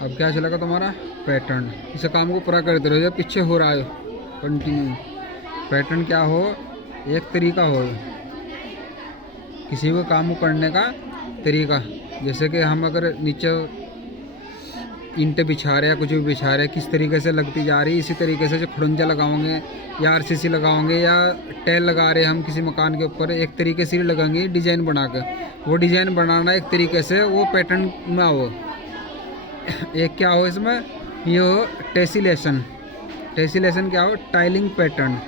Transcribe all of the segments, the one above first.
अब क्या चलेगा तुम्हारा पैटर्न। इस काम को पूरा करते रहो, जब पीछे हो रहा है कंटिन्यू। पैटर्न क्या हो, एक तरीका हो किसी भी काम को करने का तरीका। जैसे कि हम अगर नीचे ईंटें बिछा रहे हैं, कुछ भी बिछा रहे हैं, किस तरीके से लगती जा रही है, इसी तरीके से जो खड़ंजा लगाओगे या आरसीसी लगाओगे या टेल लगा रहे हैं हम किसी मकान के ऊपर, एक तरीके से लगाएंगे डिज़ाइन बना कर। वो डिज़ाइन बनाना एक तरीके से वो पैटर्न में हो। एक क्या हो इसमें, ये हो टेसिलेशन। टेसिलेशन क्या हो, टाइलिंग पैटर्न।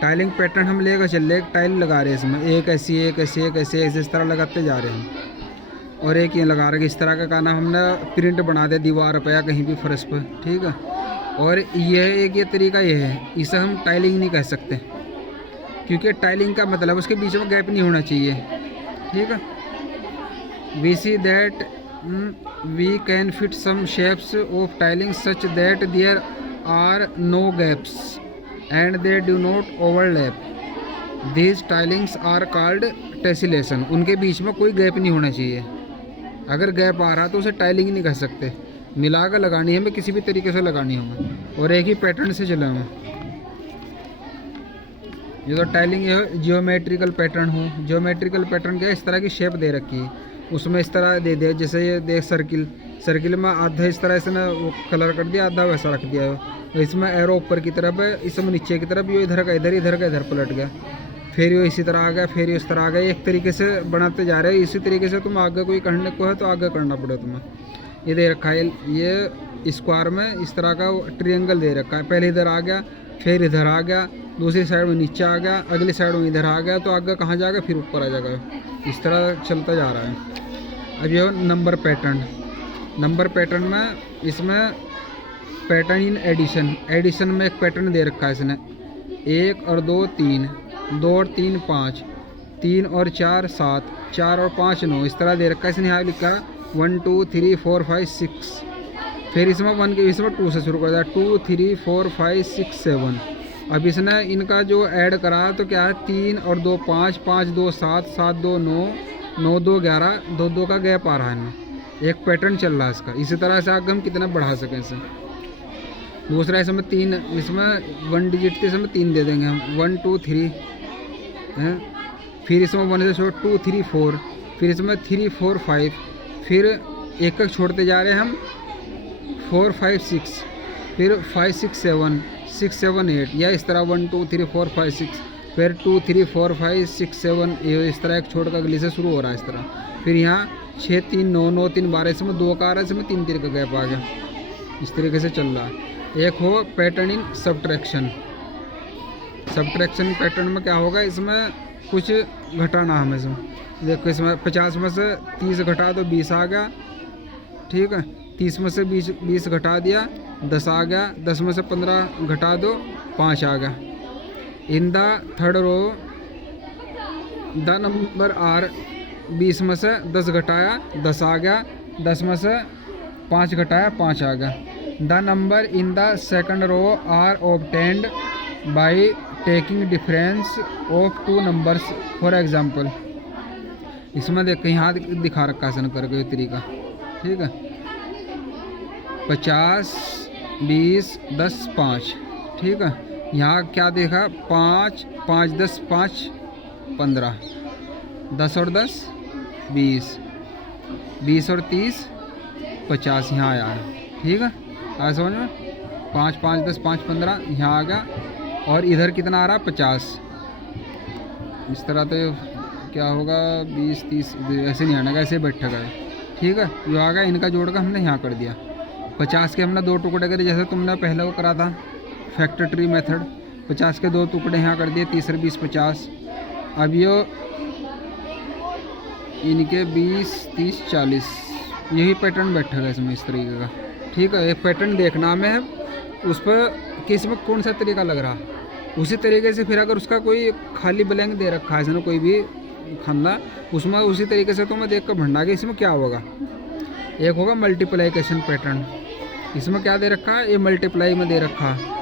टाइलिंग पैटर्न हम लेकर चल रहे, एक टाइल लगा रहे हैं इसमें, एक ऐसी एक ऐसी एक ऐसी ऐसे इस तरह लगाते जा रहे हैं। और एक ये लगा रहे, इस तरह का गाना हमने प्रिंट बना दिया दीवार पर या कहीं भी फर्श पर, ठीक है। और ये तरीका ये है, इसे हम टाइलिंग नहीं कह सकते, क्योंकि टाइलिंग का मतलब उसके बीच में गैप नहीं होना चाहिए, ठीक है। We see that we can fit some shapes of tiling such that there are no gaps and they do not overlap. These tilings are called tessellation. उनके बीच में कोई गैप नहीं होना चाहिए। अगर गैप आ रहा तो उसे टाइलिंग नहीं कर सकते। मिला कर लगानी है हमें, किसी भी तरीके से लगानी है हमें, और एक ही पैटर्न से चले हमें। ये तो टाइलिंग है, जियोमेट्रिकल पैटर्न हो। जियोमेट्रिकल पैटर्न क्या है, इस तरह की शेप दे रखी है, उसमें इस तरह दे दिया। जैसे ये देख सर्किल, सर्किल में आधा इस तरह से ना वो कलर कर दिया, आधा वैसा रख दिया है। इसमें एरो ऊपर की तरफ है, इसमें नीचे की तरफ, ये इधर का इधर, इधर का इधर पलट गया, फिर ये इसी तरह आ गया, फिर ये इस तरह आ गया। एक तरीके से बनाते जा रहे हैं। इसी तरीके से तुम आगे कोई करने को है तो आगे करना पड़े तुम्हें। ये दे रखा है, ये स्क्वायर में इस तरह का ट्रायंगल दे रखा है। पहले इधर आ गया, फिर इधर आ गया, दूसरी साइड में नीचे आ गया, अगली साइड में इधर आ गया, तो आगे कहाँ जाएगा, फिर ऊपर आ जाएगा। इस तरह चलता जा रहा है। अब ये नंबर पैटर्न। नंबर पैटर्न में इसमें पैटर्न इन एडिशन। एडिशन में एक पैटर्न दे रखा है इसने, 1 और 2 3, 2 और 3 5, 3 और 4 7, 4 और 5 9, इस तरह दे रखा है इसने। यहाँ लिखा 1 2 3 4 5 6, फिर इसमें 1 के इसमें 2 से शुरू कर दिया, 2 3 4 5 6 7। अब इसने इनका जो ऐड करा तो क्या है, 3 और 2 5, 5 2 7, 7 2 9, 9 2 11, 2 2 का गैप आ रहा है इनमें। एक पैटर्न चल रहा है इसका। इसी तरह से आगे हम कितना बढ़ा सकें इसे। दूसरा इसमें 3, इसमें 1 डिजिट के इसमें 3 दे देंगे हम, 1 2 3 हैं। फिर इसमें 1 से छोड़ 2 3 4, फिर इसमें 3 4 5, फिर एक एक छोड़ते जा रहे हैं हम, 4 5 6, फिर 5 6 7, 6 7 8, या इस तरह 1 2 3 4 5 6, फिर 2 3 4 5 6 7, इस तरह एक छोड़ कर अगली से शुरू हो रहा है इस तरह। फिर यहाँ 6 3 9 9 3 12, इसमें 2 का आ रहा है, इसमें 3 3 का गैप आ गया। इस तरीके से चल रहा है। एक हो pattern in subtraction. Subtraction pattern में क्या होगा, इसमें कुछ घटाना हमें इसमें। देखो इसमें 50 में से 30 घटा दो, 20 आ गया, ठीक है। 30 में से 20 घटा दिया, 10 आ गया। 10 में से 15 घटा दो, 5 आ गया। In the third row the number are, 20 में से 10 घटाया, 10 आ गया। 10 में से 5 घटाया, 5 आ गया। The number in the second row are obtained by taking difference of 2 numbers. For example, इसमें देख यहाँ दिखा रखा है करके ये तरीका, ठीक है। 50 20 10 5, ठीक है। यहाँ क्या देखा, 5 5 10 5 15, 10 और 10 20, 20 और 30 50, यहाँ आया है, ठीक है। आया समझ में, 5 5 10 5 15 यहाँ आ गया। और इधर कितना आ रहा है, 50। इस तरह तो क्या होगा, 20 30 ऐसे नहीं आने का, ऐसे बैठेगा, ठीक है। जो आ गया इनका जोड़ का हमने यहाँ कर दिया। 50 के हमने 2 टुकड़े करे, जैसे तुमने पहले वो करा था फैक्टर ट्री मेथड। 50 के 2 टुकड़े यहाँ कर दिए, 30 और 20 50। अब ये इनके 20 30 40, यही पैटर्न बैठेगा इसमें इस तरीके का, ठीक है। एक पैटर्न देखना में है उस पर कि इसमें कौन सा तरीका लग रहा है, उसी तरीके से। फिर अगर उसका कोई खाली ब्लैंक दे रखा है इसने, कोई भी खंदा, उसमें उसी तरीके से तो मैं देख कर भंडा के इसमें क्या होगा। एक होगा मल्टीप्लाइकेशन पैटर्न। इसमें क्या दे रखा है, ये मल्टीप्लाई में दे रखा है।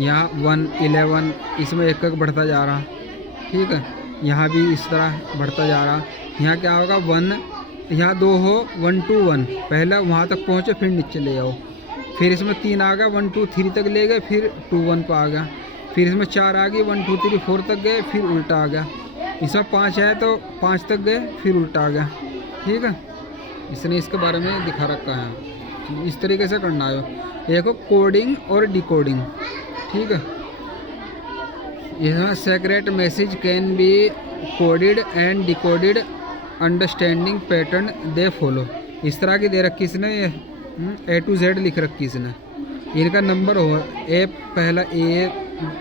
यहाँ 1 11, इसमें एक एक बढ़ता जा रहा, ठीक है। यहाँ भी इस तरह बढ़ता जा रहा। यहाँ क्या होगा, 1 यहाँ 2 हो 1 2 1, पहला वहाँ तक पहुँचे फिर नीचे ले आओ। फिर इसमें 3 आ गया 1 2 3 तक ले गए, फिर 2 1 पर आ गया। फिर इसमें 4 आ गई 1 2 3 4 तक गए, फिर उल्टा आ गया। इसमें 5 है तो 5 तक गए, फिर उल्टा आ गया। ठीक है, इसने इसके बारे में दिखा रखा है। इस तरीके से करना है। एक कोडिंग और डिकोडिंग। ठीक है, यहाँ secret message can be coded and decoded understanding pattern they follow. इस तरह की दे रखी इसने, A to Z लिख रखी इसने। इनका नंबर हो ए, पहला A,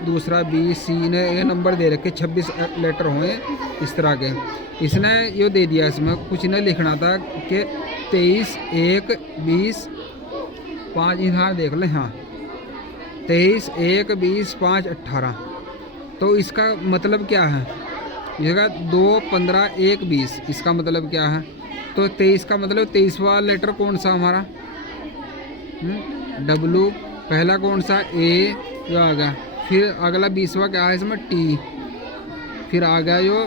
दूसरा B, C ने ये नंबर दे रखे 26 लेटर हुए इस तरह के। इसने ये दे दिया, इसमें कुछ ने लिखना था कि 23 1 20 5, यहाँ देख लें, हाँ 23 1 20 5 18। तो इसका मतलब क्या है? इसका 2 15 1 20, इसका मतलब क्या है? तो 23 का मतलब 23वां लेटर कौन सा हमारा? W। पहला कौन सा? A जो आ गया। फिर अगला 20वां क्या है इसमें? T। फिर आ गया जो,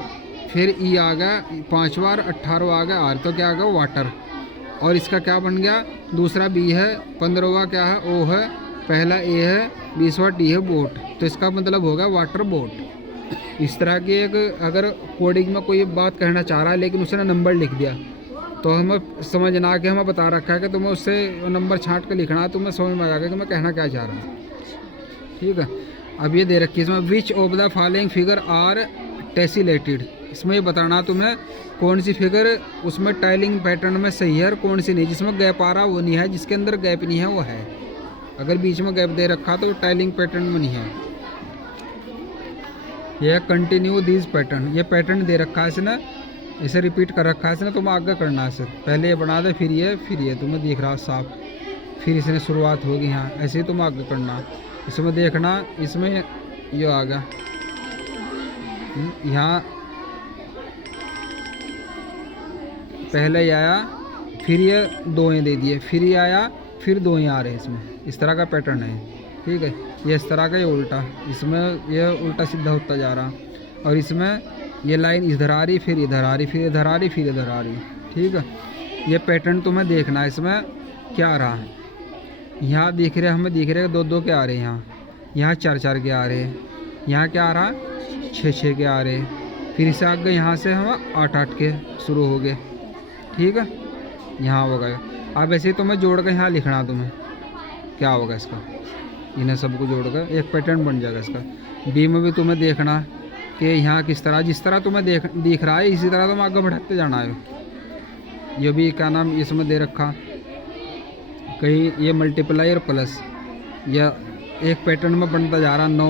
फिर E आ गया 5वां, 18वां आ गया R। तो क्या आ गया? वाटर। और इसका क्या बन गया? दूसरा B है, 15वां क्या है? O है, पहला A है, 20वां T है, बोट। तो इसका मतलब होगा वाटर बोट। इस तरह की एक, अगर कोडिंग में कोई बात कहना चाह रहा है लेकिन उसने नंबर लिख दिया, तो हमें समझ ना के हमें बता रखा है कि तुम्हें उससे नंबर छांट के लिखना है, तुम्हें समझ में आ गया कि मैं कहना क्या चाह रहा हूँ। ठीक है, अब ये दे रखी है इसमें, which of the following figure are tessellated. इसमें ये बताना तुम्हें कौन सी फिगर उसमें टाइलिंग पैटर्न में सही है और कौन सी नहीं। जिसमें गैप आ रहा वो नहीं है, जिसके अंदर गैप नहीं है वो है। अगर बीच में गैप दे रखा तो टाइलिंग पैटर्न में नहीं है। यह कंटिन्यू दिस पैटर्न, ये पैटर्न दे रखा है इसने, इसे रिपीट कर रखा है इसने, तुम्हें आगे करना है इसे। पहले ये बना दे, फिर ये तुम्हें दिख रहा साफ, फिर इसने शुरुआत होगी यहाँ, ऐसे ही तुम्हें आगे करना। इसमें देखना, इसमें ये आ गया यहाँ, पहले ये आया, फिर ये 2 दे दिए, फिर ये आया, फिर 2 आ रहे हैं इसमें। इस तरह का पैटर्न है। ठीक है, ये इस तरह का, ये उल्टा, इसमें ये उल्टा सीधा होता जा रहा। और इसमें ये लाइन इधर आ रही, फिर इधर आ रही, फिर इधर आ रही, फिर इधर आ रही। ठीक है, ये पैटर्न तुम्हें देखना है। इसमें क्या आ रहा है? यहाँ दिख रहे, हमें दिख रहे 2 के आ रहे हैं, यहाँ 4 के आ रहे हैं, यहाँ क्या आ रहा है? 6 के आ रहे हैं। फिर इसे आगे यहाँ से हम 8 के शुरू हो गए। ठीक है, यहाँ हो गए। अब ऐसे ही तुम्हें जोड़ कर यहाँ लिखना, तुम्हें क्या होगा इसका, इन्हें सबको जोड़ कर एक पैटर्न बन जाएगा इसका। बी में भी तुम्हें देखना कि यहाँ किस तरह, जिस तरह तुम्हें दिख रहा है इसी तरह तुम आगे बढ़ाते जाना है। ये भी क्या नाम इसमें दे रखा, कहीं ये मल्टीप्लाई और प्लस, या एक पैटर्न में बनता जा रहा 9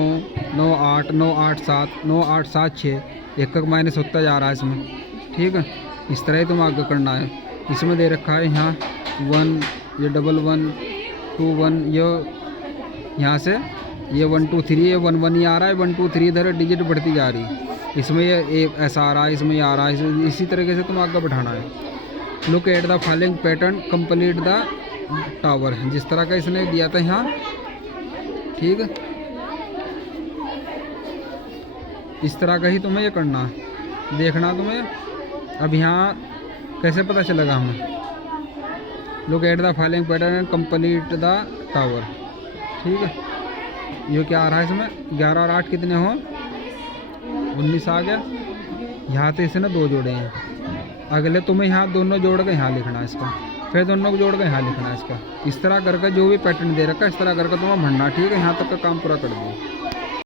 9 8 9 8 7 9 8 7 6, एक माइनस होता जा रहा है इसमें। ठीक है, इस तरह ही तुम आगे करना है। इसमें दे रखा है यहाँ 1, ये 1 1 2 1, ये यहाँ से ये 1 2 3, ये 1 1 ही आ रहा है, 1 2 3 इधर डिजिट बढ़ती जा रही है। इसमें ये एक ऐसा आ रहा है, इसमें ये आ रहा है, इसी तरीके से तुम आगे बढ़ाना है। Look at the following pattern complete the tower, जिस तरह का इसने दिया था यहाँ। ठीक है, इस तरह का ही तुम्हें ये करना है, देखना तुम्हें। अब यहाँ कैसे पता चलेगा हमें? Look at the following pattern and complete the tower. ठीक है, ये क्या आ रहा है इसमें? 11 और 8 कितने हो? 19 आ गया। यहाँ से इसने 2 जोड़े हैं, अगले तुम्हें यहाँ दोनों जोड़ के यहाँ लिखना है इसका, फिर दोनों को जोड़ के यहाँ लिखना है इसका। इस तरह करके जो भी पैटर्न दे रखा है इस तरह करके तुम्हें भरना। ठीक है, यहाँ तक का काम पूरा कर दो।